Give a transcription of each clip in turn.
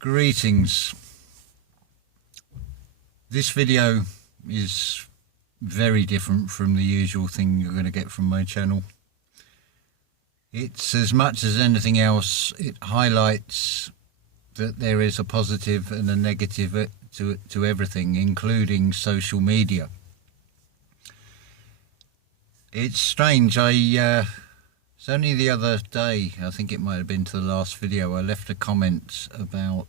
Greetings. This video is very different from the usual thing you're going to get from my channel. It's, as much as anything else, it highlights that there is a positive and a negative to everything, including social media. It's strange, it's only the other day, I think it might have been to the last video, I left a comment about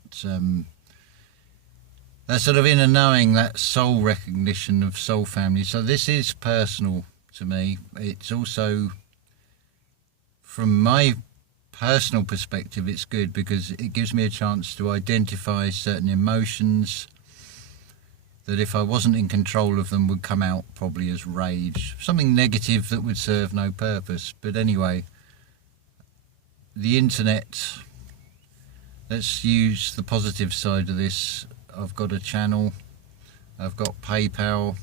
that sort of inner knowing, that soul recognition of soul family. So this is personal to me. It's also, from my personal perspective, it's good because it gives me a chance to identify certain emotions that, if I wasn't in control of them, would come out probably as rage, something negative that would serve no purpose. But anyway, the internet, let's use the positive side of this. I've got a channel, I've got PayPal.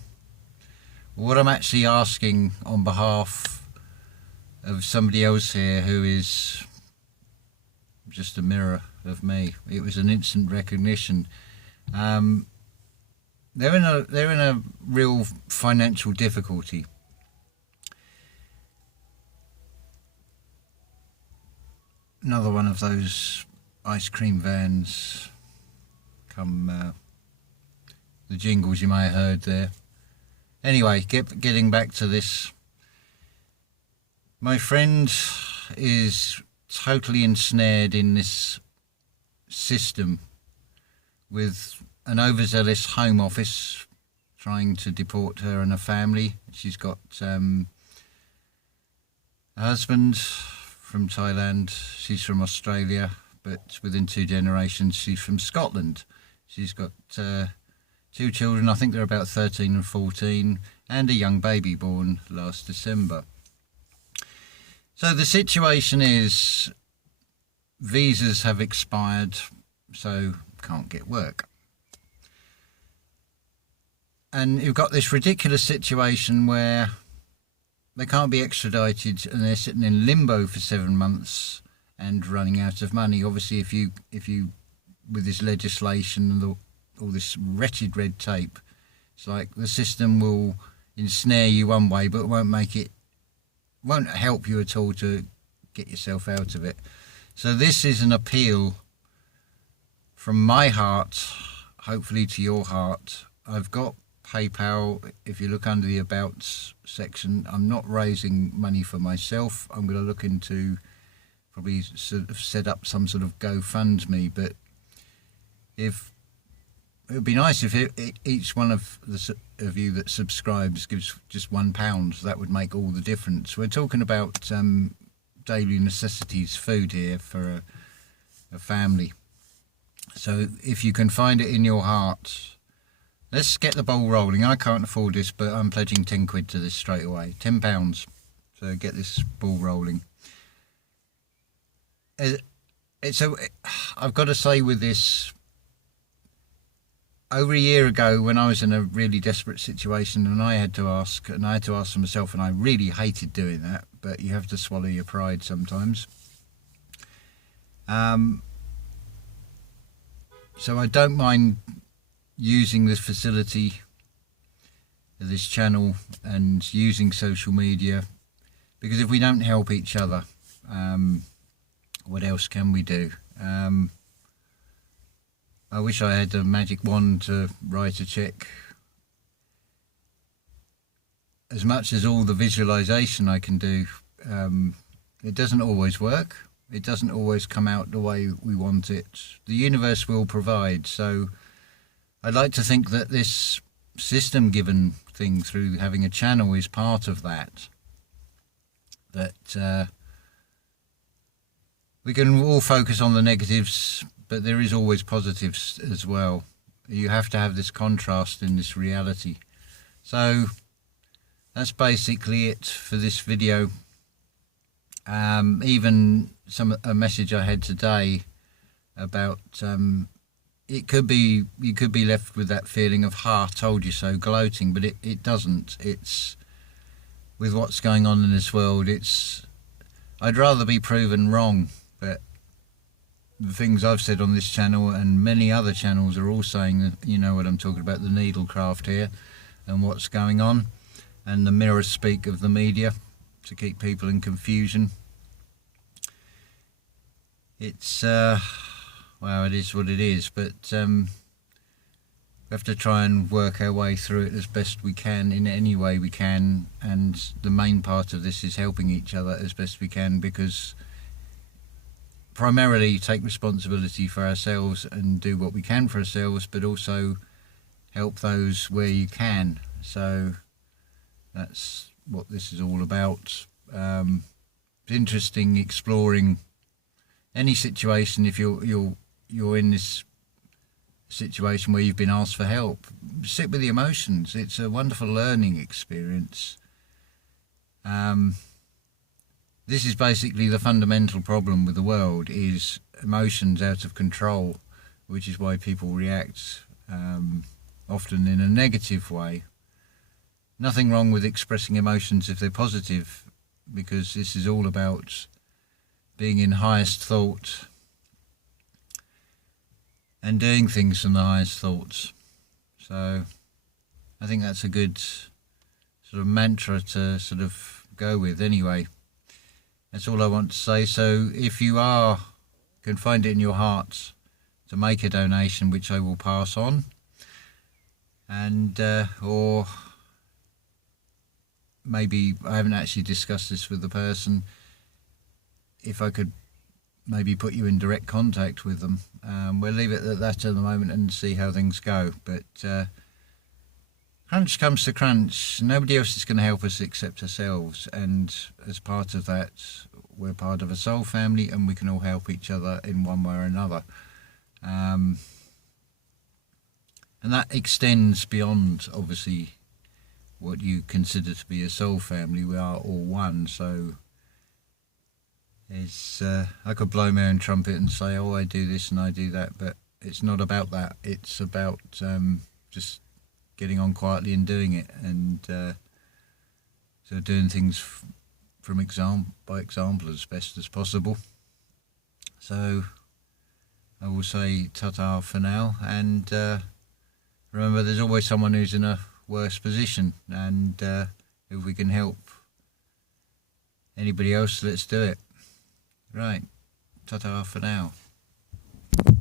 What I'm actually asking on behalf of somebody else here who is just a mirror of me, it was an instant recognition. They're in a real financial difficulty. Another one of those ice cream vans come the jingles you may have heard there. Anyway, getting back to this, my friend is totally ensnared in this system with an overzealous Home Office trying to deport her and her family. She's got a husband from Thailand, she's from Australia, but within 2 generations she's from Scotland. She's got 2 children, I think they're about 13 and 14, and a young baby born last December. So the situation is, visas have expired, so can't get work. And you've got this ridiculous situation where they can't be extradited and they're sitting in limbo for 7 months and running out of money. Obviously, if you with this legislation and all this wretched red tape, it's like the system will ensnare you one way but won't help you at all to get yourself out of it. So this is an appeal from my heart, hopefully to your heart. I've got PayPal. If you look under the About section, I'm not raising money for myself. I'm going to look into probably sort of set up some sort of GoFundMe, but if it would be nice if each one of you that subscribes gives just £1, that would make all the difference. We're talking about daily necessities, food here for a family. So if you can find it in your heart, let's get the ball rolling. I can't afford this, but I'm pledging 10 quid to this straight away. £10. So get this ball rolling. I've got to say with this, over a year ago when I was in a really desperate situation and I had to ask for myself, and I really hated doing that, but you have to swallow your pride sometimes. So I don't mind using this facility, this channel, and using social media, because if we don't help each other, what else can we do? I wish I had a magic wand to write a check. As much as all the visualization I can do, it doesn't always work. It doesn't always come out the way we want it. The universe will provide. So I'd like to think that this system given thing through having a channel is part of that. That we can all focus on the negatives, but there is always positives as well. You have to have this contrast in this reality. So that's basically it for this video. Even a message I had today about you could be left with that feeling of told you so, gloating, but it doesn't. It's, with what's going on in this world, I'd rather be proven wrong, but the things I've said on this channel and many other channels are all saying that, you know what I'm talking about, the needlecraft here and what's going on, and the mirrors speak of the media to keep people in confusion. It's well, it is what it is, but we have to try and work our way through it as best we can in any way we can, and the main part of this is helping each other as best we can, because primarily take responsibility for ourselves and do what we can for ourselves, but also help those where you can. So that's what this is all about. It's interesting exploring any situation. If you're in this situation where you've been asked for help, sit with the emotions. It's a wonderful learning experience. This is basically the fundamental problem with the world, is emotions out of control, which is why people react often in a negative way. Nothing wrong with expressing emotions if they're positive, because this is all about being in highest thought and doing things from the highest thoughts. So I think that's a good sort of mantra to sort of go with anyway. That's all I want to say. So if you can find it in your heart to make a donation, which I will pass on, and or maybe I haven't actually discussed this with the person, if I could maybe put you in direct contact with them. We'll leave it at that at the moment and see how things go. But crunch comes to crunch, nobody else is going to help us except ourselves, and as part of that, we're part of a soul family and we can all help each other in one way or another. And that extends beyond, obviously, what you consider to be a soul family. We are all one, so it's I could blow my own trumpet and say, oh, I do this and I do that, but it's not about that. It's about just getting on quietly and doing it, and so doing things by example as best as possible. So I will say ta-ta for now, and remember, there's always someone who's in a worse position, and if we can help anybody else, let's do it. Right, ta-ta for now.